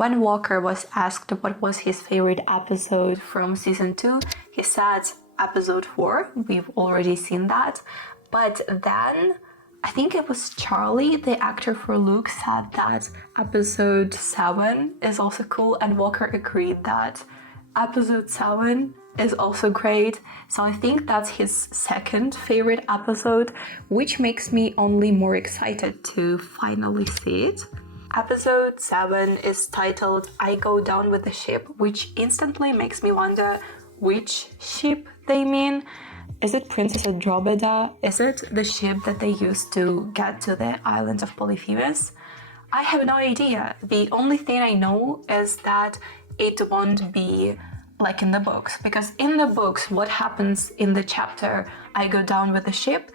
When Walker was asked what was his favorite episode from season 2, he said episode 4. We've already seen that. But then I think it was Charlie, the actor for Luke, said that episode 7 is also cool, and Walker agreed that episode 7 is also great. So I think that's his second favorite episode, which makes me only more excited to finally see it. Episode 7 is titled I Go Down with the Ship, which instantly makes me wonder which ship they mean. Is it Princess Andromeda? Is it the ship that they used to get to the island of Polyphemus? I have no idea. The only thing I know is that it won't be like in the books, because in the books what happens in the chapter I Go Down with the Ship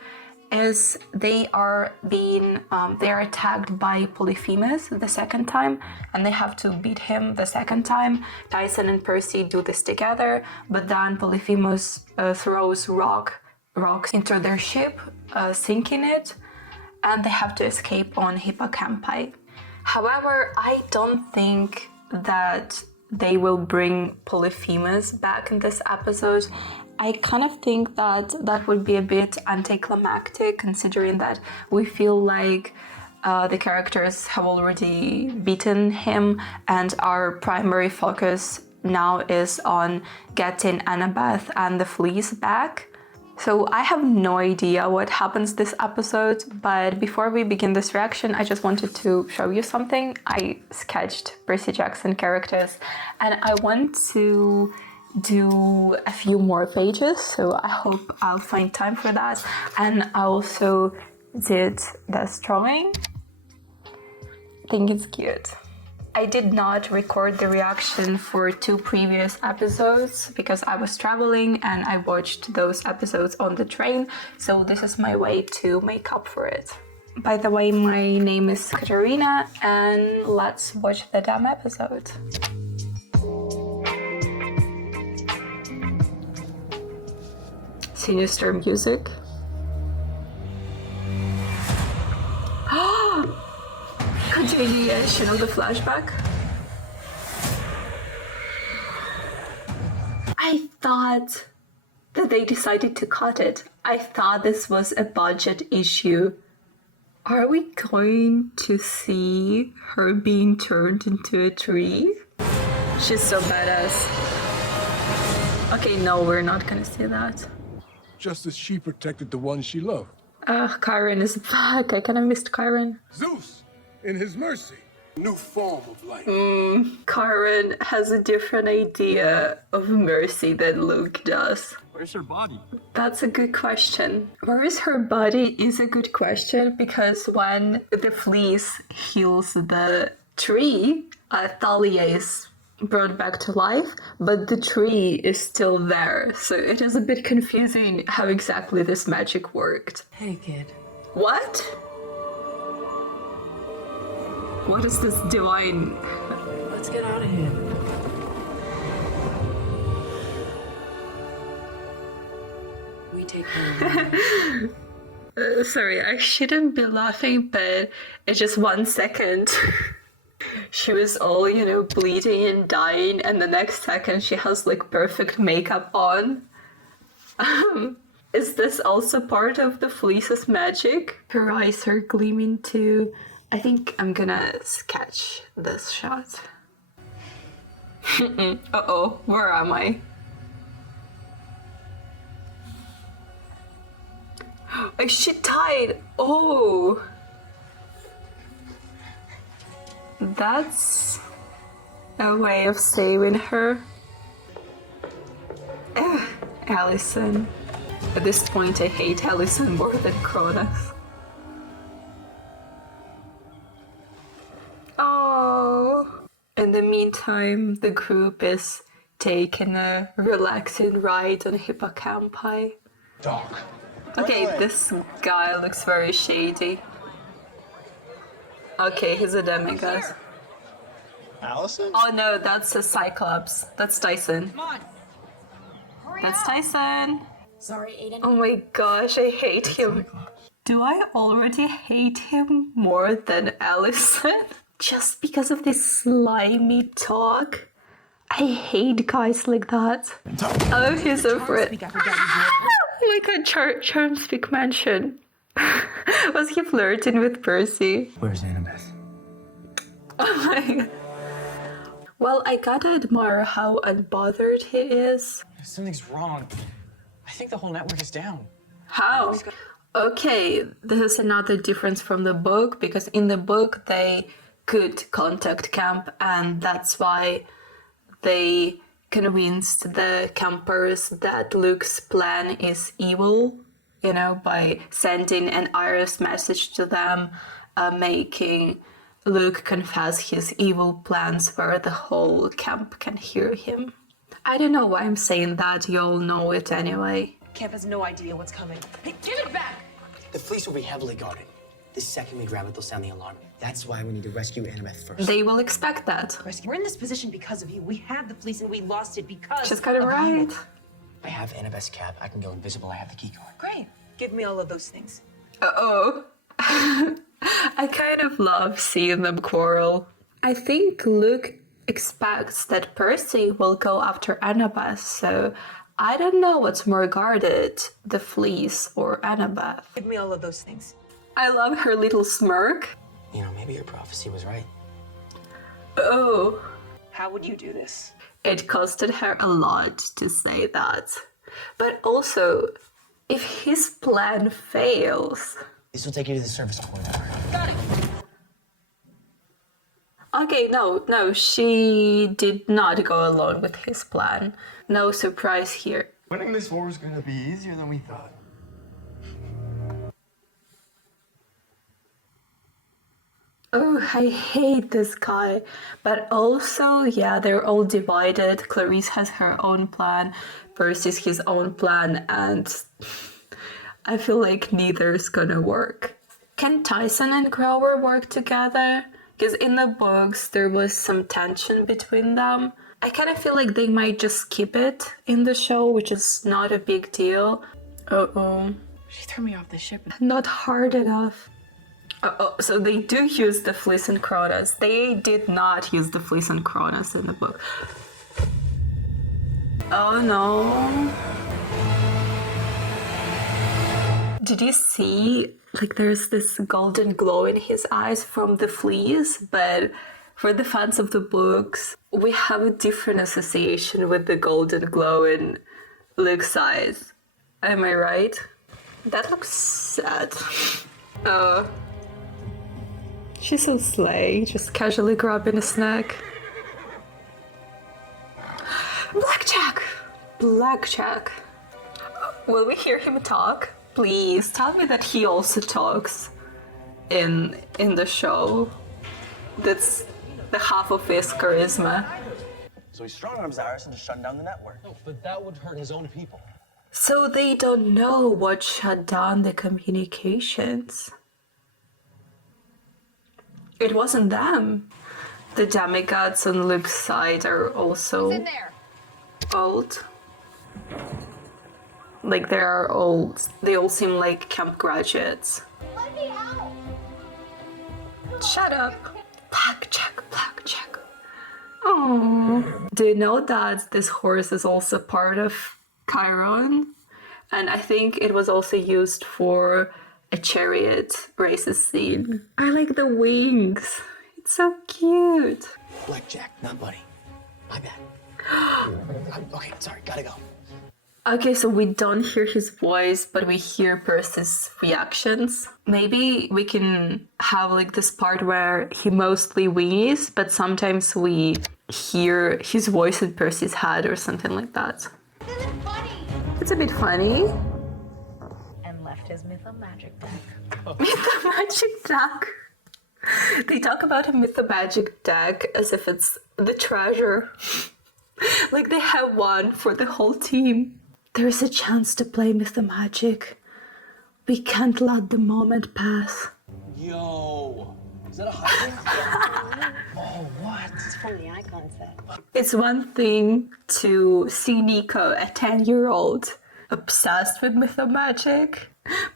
is they are attacked by Polyphemus the second time, and they have to beat him the second time. Tyson and Percy do this together, but then Polyphemus throws rocks into their ship, sinking it, and they have to escape on Hippocampi. However, I don't think that they will bring Polyphemus back in this episode. I kind of think that that would be a bit anticlimactic, considering that we feel like the characters have already beaten him, and our primary focus now is on getting Annabeth and the fleas back. So I have no idea what happens this episode, but before we begin this reaction, I just wanted to show you something. I sketched Percy Jackson characters, and I want to do a few more pages, so I hope I'll find time for that. And I also did this drawing. I think it's cute. I did not record the reaction for 2 previous episodes because I was traveling and I watched those episodes on the train, so this is my way to make up for it. By the way, my name is Katarina, and let's watch the damn episode. Sinister music. Continuation of the flashback. I thought that they decided to cut it. I thought this was a budget issue. Are we going to see her being turned into a tree? She's so badass. Okay, no, we're not gonna see that. Just as she protected the one she loved. Chiron is back. I kinda missed Chiron. Zeus, in his mercy, new form of life. Chiron has a different idea of mercy than Luke does. Where's her body? That's a good question. Where is her body is a good question, because when the fleece heals the tree, Thalia is brought back to life, but the tree is still there. So it is a bit confusing how exactly this magic worked. Hey, kid. What? What is this divine? Let's get out of here. We take care of Sorry, I shouldn't be laughing, but it's just 1 second. She was all, bleeding and dying, and the next second she has like perfect makeup on. Is this also part of the fleece's magic? Her eyes are gleaming too. I think I'm gonna sketch this shot. Uh-oh, where am I? She died! Oh! That's a way of saving her. Allison. At this point, I hate Allison more than Kronos. Oh! In the meantime, the group is taking a relaxing ride on Hippocampi. Dark. Okay, this guy looks very shady. Okay, he's a demigod. Allison? Oh no, that's a Cyclops. That's Tyson. Come on. Hurry That's up. Tyson. Sorry, Aiden. Oh my gosh, I hate him. Do I already hate him more than Allison? just because of this slimy talk. I hate guys like that. Oh, he's so afraid. Oh my god, Charm speak mansion. Was he flirting with Percy? Where's Annabeth? Oh my god. Well, I gotta admire how unbothered he is. Something's wrong. I think the whole network is down. How? Okay, this is another difference from the book, because in the book they could contact camp, and that's why they convinced the campers that Luke's plan is evil, you know, by sending an iris message to them, making Luke confess his evil plans where the whole camp can hear him. I don't know why I'm saying that, you all know it anyway. Camp has no idea what's coming. Hey, give it back! The fleece will be heavily guarded. The second we grab it, they'll sound the alarm. That's why we need to rescue Annabeth first. They will expect that. We're in this position because of you. We had the fleece and we lost it because She's got it of right. you. I have Annabeth's cap. I can go invisible. I have the key card. Great. Give me all of those things. Uh-oh. I kind of love seeing them quarrel. I think Luke expects that Percy will go after Annabeth, so I don't know what's more guarded, the fleece or Annabeth. Give me all of those things. I love her little smirk. You know, maybe your prophecy was right. Oh, How would you do this? it costed her a lot to say that. But also, if his plan fails... This will take you to the service corridor. Okay, no, she did not go along with his plan. No surprise here. Winning this war is gonna be easier than we thought. Oh, I hate this guy. But also, yeah, they're all divided. Clarice has her own plan, Percy's his own plan, and I feel like neither's gonna work. Can Tyson and Grower work together? Because in the books, there was some tension between them. I kind of feel like they might just keep it in the show, which is not a big deal. Uh-oh. She threw me off the ship. Not hard enough. Uh-oh, so they do use the fleece and Kronos. They did not use the fleece and Kronos in the book. Oh no. Did you see, like, there's this golden glow in his eyes from the fleece, but for the fans of the books, we have a different association with the golden glow in Luke's eyes. Am I right? That looks sad. Oh. She's so slay, just casually grabbing a snack. Blackjack! Blackjack. Will we hear him talk? Please tell me that he also talks in the show. That's the half of his charisma. So he strong-arms Iris into shutting down the network. No, but that would hurt his own people. So they don't know what shut down the communications. It wasn't them. The demigods on Luke's side are also old. Like they all seem like camp graduates. Let me out! Shut up. Blackjack. Oh. Do you know that this horse is also part of Chiron? And I think it was also used for a chariot races scene. I like the wings. It's so cute. Blackjack, not Buddy. My bad. Okay, sorry, gotta go. Okay, so we don't hear his voice, but we hear Percy's reactions. Maybe we can have like this part where he mostly wheezes, but sometimes we hear his voice in Percy's head or something like that. This is funny! It's a bit funny. And left his Mythomagic deck. Mythomagic deck. They talk about a Mythomagic deck as if it's the treasure. Like they have one for the whole team. There's a chance to play Mythomagic. We can't let the moment pass. Yo, is that a hydrant? Oh, what? It's from the icon set. It's one thing to see Nico, a 10-year-old, obsessed with Mythomagic,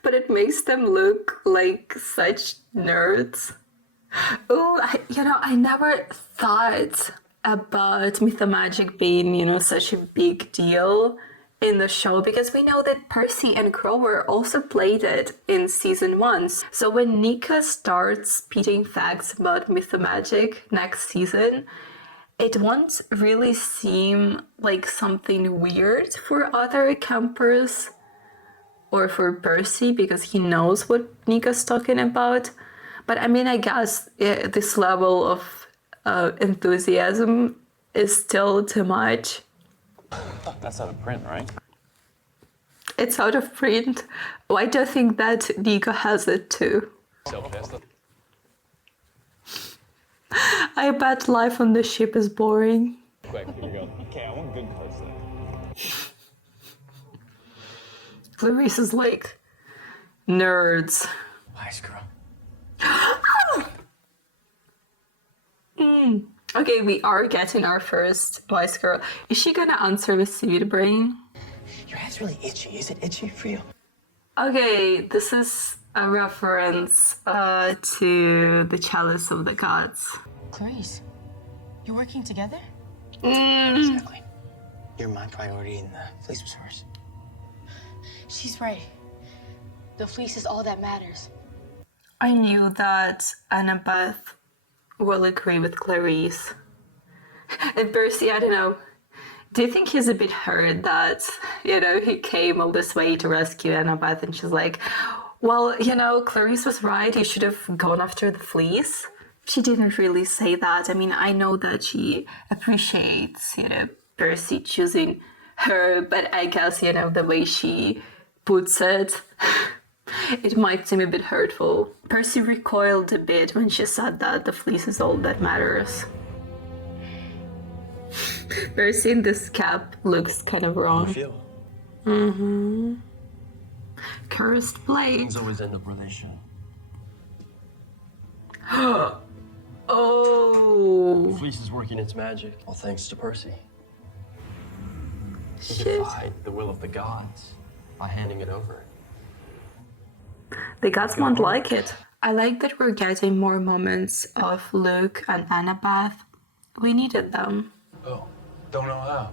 but it makes them look like such nerds. Oh, I never thought about Mythomagic being, such a big deal in the show because we know that Percy and Grover also played it in season 1. So when Nika starts spitting facts about Mythomagic next season, it won't really seem like something weird for other campers or for Percy because he knows what Nika's talking about. But I mean, I guess this level of enthusiasm is still too much. That's out of print, right? It's out of print. Why do you think that Nika has it too? So pissed. I bet life on the ship is boring. Quick, here we go. Okay, I want good cards then. Clarice is like, nerds. Wise girl. Okay, we are getting our first wise girl. Is she gonna answer with seed brain? Your head's really itchy. Is it itchy for you? Okay, this is a reference to the Chalice of the Gods. Clarice, you're working together? Exactly. You're my priority and the fleece was hers. She's right. The fleece is all that matters. I knew that Annabeth will agree with Clarice. And Percy, I don't know. Do you think he's a bit hurt that, he came all this way to rescue Annabeth and she's like, well, Clarice was right, you should have gone after the fleece? She didn't really say that. I mean, I know that she appreciates, Percy choosing her, but I guess, the way she puts it, it might seem a bit hurtful. Percy recoiled a bit when she said that the fleece is all that matters. Percy in this cap looks kind of wrong. Feel. Cursed blade. Things always end up where they should. Oh. The fleece is working its magic. All thanks to Percy. He Shit. defied the will of the gods by handing it over. The gods won't like it. I like that we're getting more moments of Luke and Annabeth. We needed them. Oh, don't know how.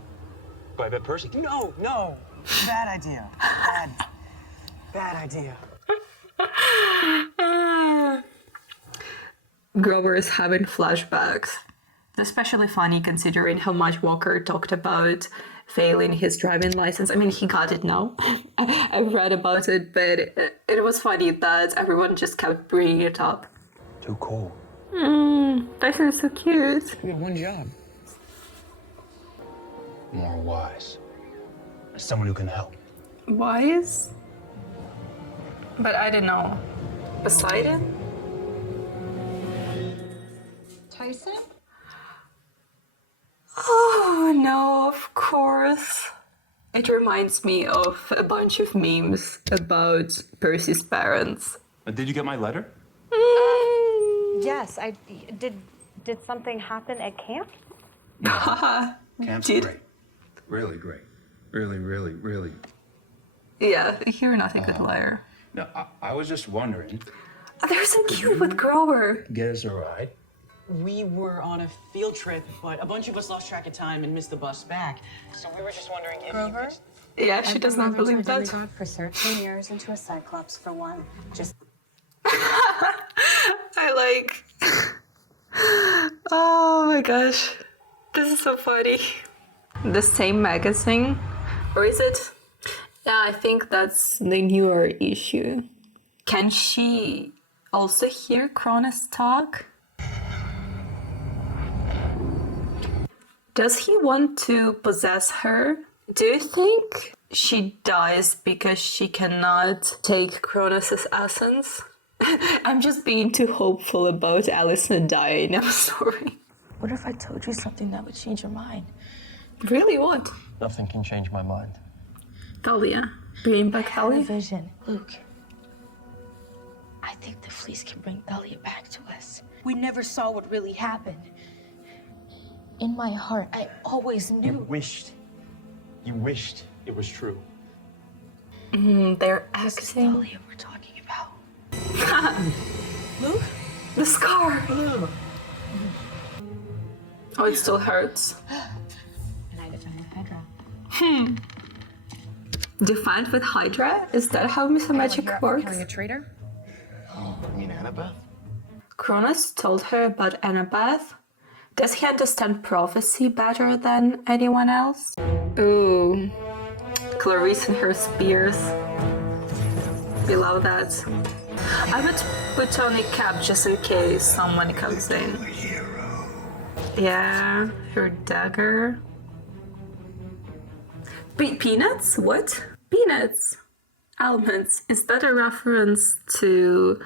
But I bet Percy. No. Bad idea. Bad idea. Grover is having flashbacks. Especially funny considering how much Walker talked about failing his driving license. I mean, he got it now. I've read about it, but it was funny that everyone just kept bringing it up. Too cool. Dyson is so cute. You had one job. More wise. Someone who can help. Wise? But I don't know. Poseidon? Tyson? Oh, no, of course. It reminds me of a bunch of memes about Percy's parents. Did you get my letter? Yes, I did. Did something happen at camp? Camp's Did- great. Really great. Really. Yeah, you're not a good liar. No, I was just wondering. Oh, they're so cute with Grover. Get us a ride? We were on a field trip, but a bunch of us lost track of time and missed the bus back. So we were just wondering if Grover? Yeah, she does not believe that. demigod for 13 years into a cyclops for one. Just I like. Oh my gosh. This is so funny. The same magazine? Or is it? Yeah, I think that's the newer issue. Can she also hear Kronos talk? Does he want to possess her? Do you think she dies because she cannot take Kronos' essence? I'm just being too hopeful about Alison dying, I'm sorry. What if I told you something that would change your mind? Really, what? Nothing can change my mind. Thalia. Bringing back A Thalia? vision. Luke, I think the fleece can bring Thalia back to us. We never saw what really happened. In my heart, I always You knew. wished it was true. They're acting. Thalia we're talking about. Luke? The scar! Oh, it still hurts. And I defend with Hydra. Defend with Hydra? Is that how Mythomagic works? Killing a traitor? Oh, you mean Annabeth? Kronos told her about Annabeth. Does he understand prophecy better than anyone else? Ooh. Clarice and her spears. We love that. I would put on a cap just in case someone comes in. Yeah, her dagger. Peanuts? What? Peanuts. Almonds. Is that a reference to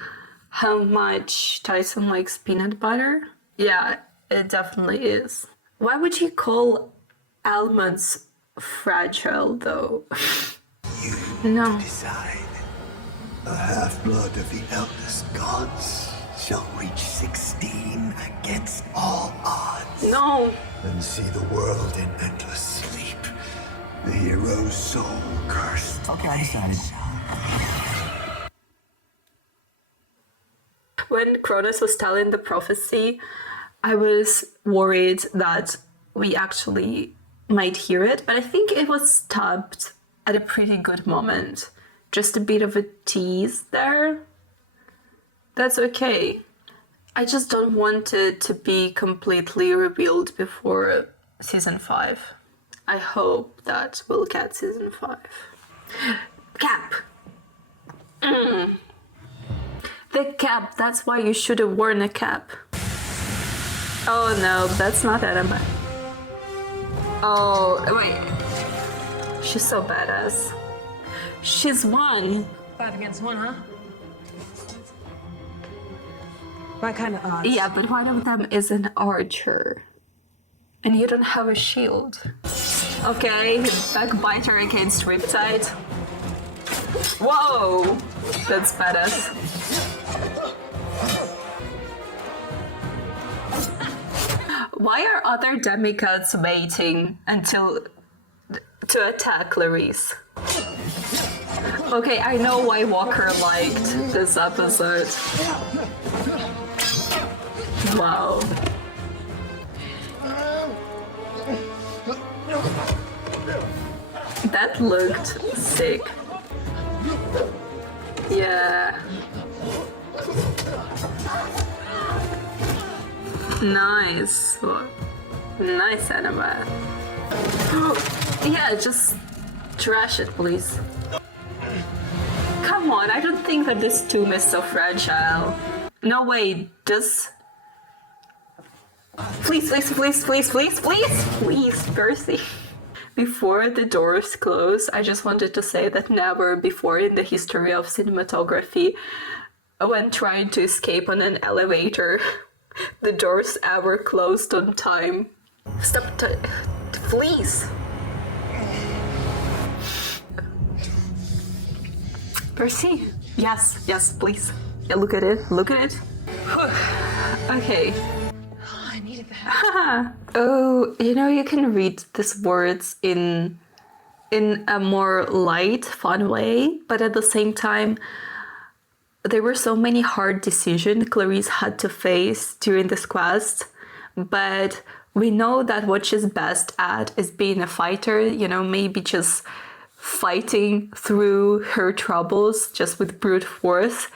how much Tyson likes peanut butter? Yeah, it definitely is. Why would you call almonds fragile, though? No. Decide. A half-blood of the eldest gods shall reach 16 against all odds. No. And see the world in endless sleep. The hero's soul cursed. Okay, I decided. When Kronos was telling the prophecy, I was worried that we actually might hear it, but I think it was stopped at a pretty good moment. Just a bit of a tease there. That's okay. I just don't want it to be completely revealed before season 5. I hope that we'll get season 5. Cap! The cap, that's why you should have worn a cap. Oh no, that's not Annabeth. Oh, wait. She's so badass. She's won. 5 against 1, huh? My kind of odds. Yeah, but one of them is an archer. And you don't have a shield. Okay, backbiter against Riptide. Whoa! That's badass. Why are other demigods waiting until to attack Clarice? Okay, I know why Walker liked this episode. Wow. That looked sick. Yeah. Nice. Nice, Annabeth. Yeah, just trash it, please. Come on, I don't think that this tomb is so fragile. No way, just... Please, please, please, please, please, please, please, Percy. Before the doors close, I just wanted to say that never before in the history of cinematography, when trying to escape on an elevator, the doors ever closed on time. Stop, please. Percy? Yes, yes, please. Yeah, look at it, look at it. Okay. Oh, I needed that. Oh, you know, you can read these words in a more light, fun way, but at the same time, there were so many hard decisions Clarice had to face during this quest, but we know that what she's best at is being a fighter, you know, maybe just fighting through her troubles just with brute force.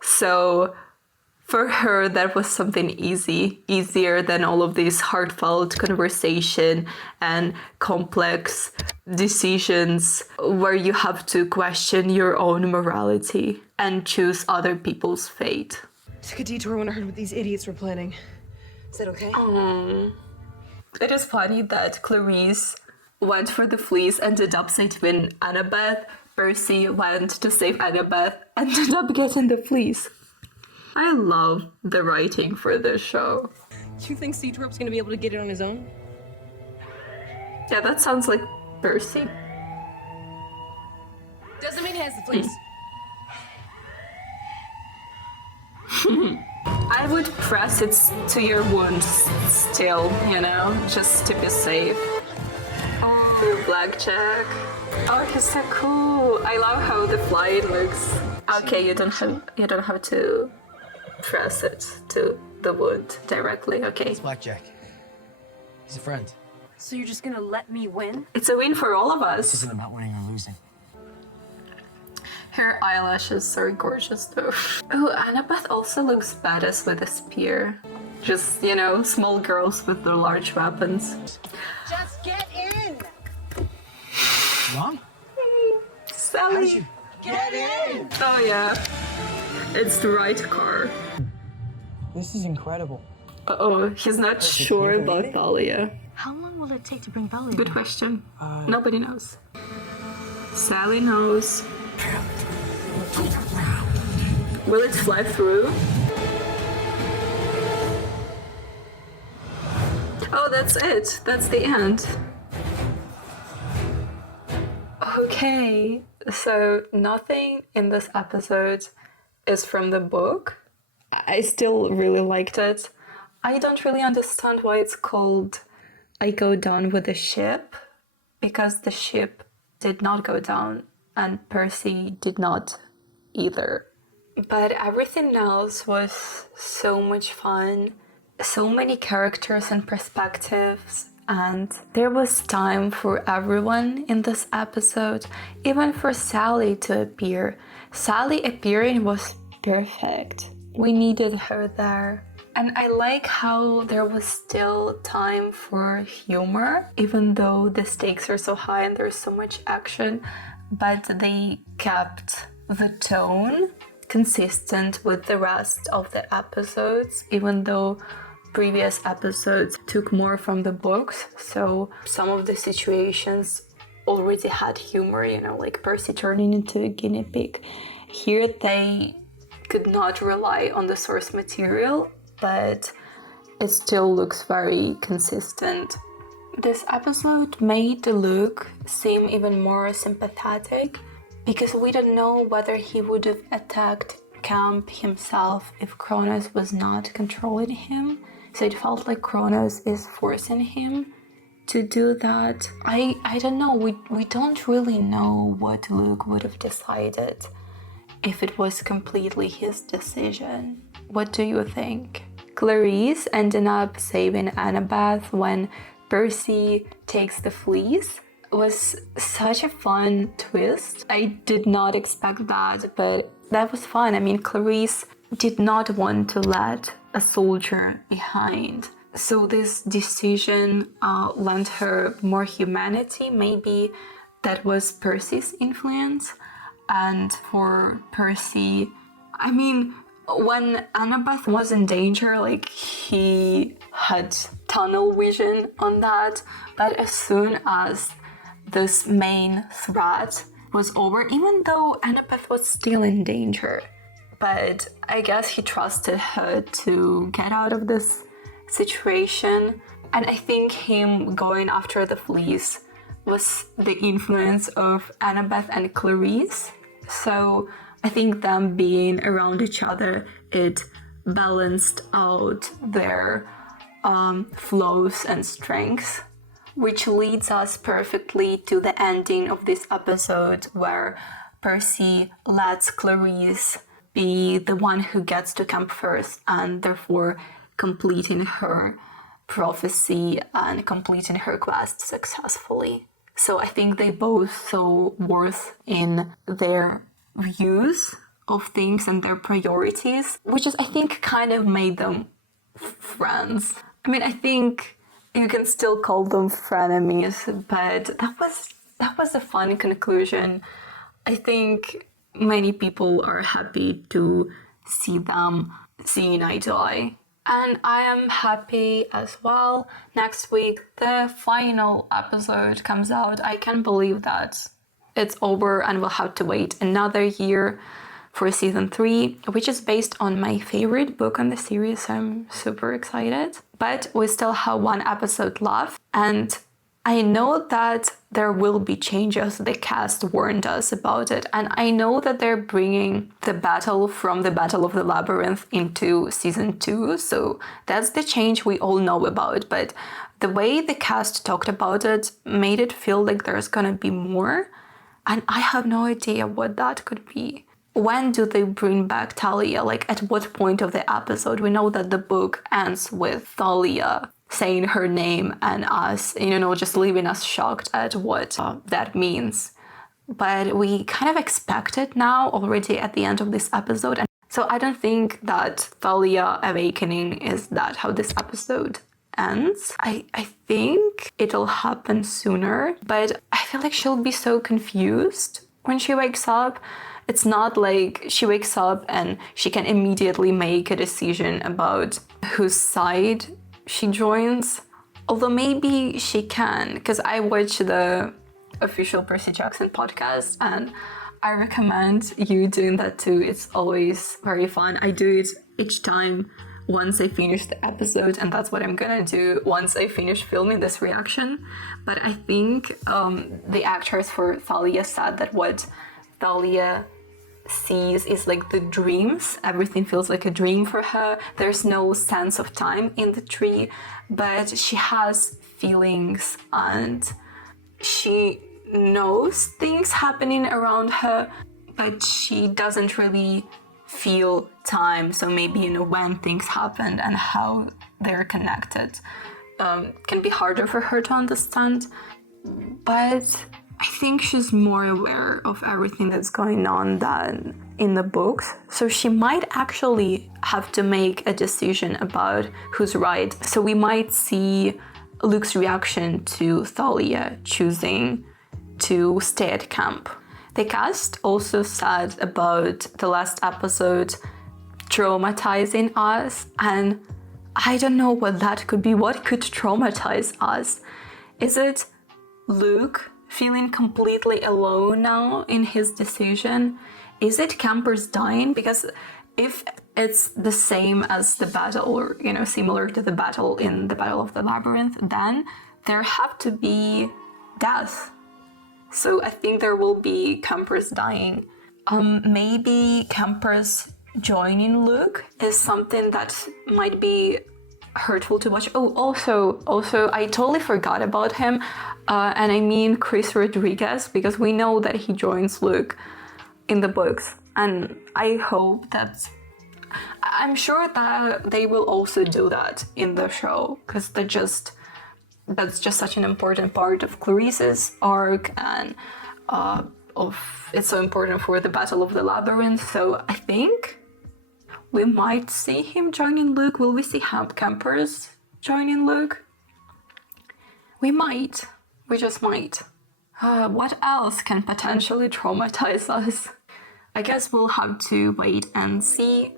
So for her, that was something easier than all of this heartfelt conversation and complex decisions where you have to question your own morality and choose other people's fate. Took a detour when I heard what these idiots were planning. Is that okay? It is funny that Clarice went for the fleece, ended up saving Annabeth. Percy went to save Annabeth, ended up getting the fleece. I love the writing for this show. Do you think Seatrope's gonna be able to get it on his own? Yeah, that sounds like Percy. Doesn't mean he has the fleece. I would press it to your wounds still, you know, just to be safe. Oh, Blackjack. Oh, he's so cool. I love how the flight looks. Okay, you don't have to press it to the wood directly, okay? It's Blackjack. He's a friend. So you're just gonna let me win? It's a win for all of This us. isn't about winning or losing. Her eyelashes are gorgeous though. Oh, Annabeth also looks badass with a spear. Just, you know, small girls with their large weapons. Just get in! Mom? Sally! How did you... Get in! Oh yeah. It's the right car. This is incredible. Uh-oh, he's not sure about Thalia. How long will it take to bring Thalia Good back? question. Nobody knows. Sally knows. Will it fly through? Oh, that's it. That's the end. Okay, so nothing in this episode is from the book. I still really liked it. I don't really understand why it's called I Go Down with the Ship, because the ship did not go down and Percy did not either. But everything else was so much fun, so many characters and perspectives, and there was time for everyone in this episode, even for Sally to appear. Sally appearing was perfect. We needed her there. And I like how there was still time for humor, even though the stakes are so high and there's so much action, but they kept the tone consistent with the rest of the episodes, even though previous episodes took more from the books. So some of the situations already had humor, you know, like Percy turning into a guinea pig. Here they could not rely on the source material, but it still looks very consistent. This episode made Luke seem even more sympathetic, because we don't know whether he would have attacked Camp himself if Kronos was not controlling him. So it felt like Kronos is forcing him to do that. I don't know, we don't really know what Luke would have decided if it was completely his decision. What do you think? Clarice ended up saving Annabeth when Percy takes the fleece. Was such a fun twist. I did not expect that, but that was fun. I mean, Clarice did not want to let a soldier behind. So this decision lent her more humanity. Maybe that was Percy's influence. And for Percy, I mean, when Annabeth was in danger, like, he had tunnel vision on that. But as soon as this main threat was over, even though Annabeth was still in danger, but I guess he trusted her to get out of this situation. And I think him going after the fleece was the influence of Annabeth and Clarice. So I think them being around each other, it balanced out their flaws and strengths, which leads us perfectly to the ending of this episode, where Percy lets Clarice be the one who gets to camp first, and therefore completing her prophecy and completing her quest successfully. So I think they both saw worth in their views of things and their priorities, which is, I think, kind of made them friends. I mean, I think you can still call them frenemies, but that was a fun conclusion. I think many people are happy to see them seeing eye to eye. And I am happy as well. Next week, the final episode comes out. I can't believe that it's over and we'll have to wait another year for season 3, which is based on my favorite book on the series. I'm super excited. But we still have one episode left, and I know that there will be changes. The cast warned us about it, and I know that they're bringing the battle from the Battle of the Labyrinth into season 2, so that's the change we all know about. But the way the cast talked about it made it feel like there's gonna be more, and I have no idea what that could be. when do they bring back Thalia? Like, at what point of the episode? We know that the book ends with Thalia saying her name and us, just leaving us shocked at what that means. But we kind of expect it now already at the end of this episode. And so I don't think that Thalia awakening is that how this episode ends. I think it'll happen sooner, but I feel like she'll be so confused when she wakes up. It's not like she wakes up and she can immediately make a decision about whose side she joins. Although maybe she can, because I watch the official Percy Jackson podcast and I recommend you doing that too. It's always very fun. I do it each time once I finish the episode, and that's what I'm gonna do once I finish filming this reaction. But I think the actors for Thalia said that what Thalia sees is like the dreams. Everything feels like a dream for her. There's no sense of time in the tree, but she has feelings and she knows things happening around her, but she doesn't really feel time. So maybe, when things happened and how they're connected can be harder for her to understand. But I think she's more aware of everything that's going on than in the books. So she might actually have to make a decision about who's right. So we might see Luke's reaction to Thalia choosing to stay at camp. The cast also said about the last episode traumatizing us, and I don't know what that could be. What could traumatize us? Is it Luke feeling completely alone now in his decision? Is it campers dying? Because if it's the same as the battle, or similar to the battle in the Battle of the Labyrinth, then there have to be death. So I think there will be campers dying. Maybe campers joining Luke is something that might be hurtful to watch. Oh, also, I totally forgot about him, and I mean Chris Rodriguez, because we know that he joins Luke in the books, and I'm sure that they will also do that in the show, because that's just such an important part of Clarice's arc, and it's so important for the Battle of the Labyrinth. So I think we might see him joining Luke. Will we see campers joining Luke? We might. We just might. What else can potentially traumatize us? I guess we'll have to wait and see.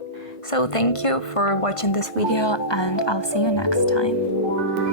So thank you for watching this video, and I'll see you next time.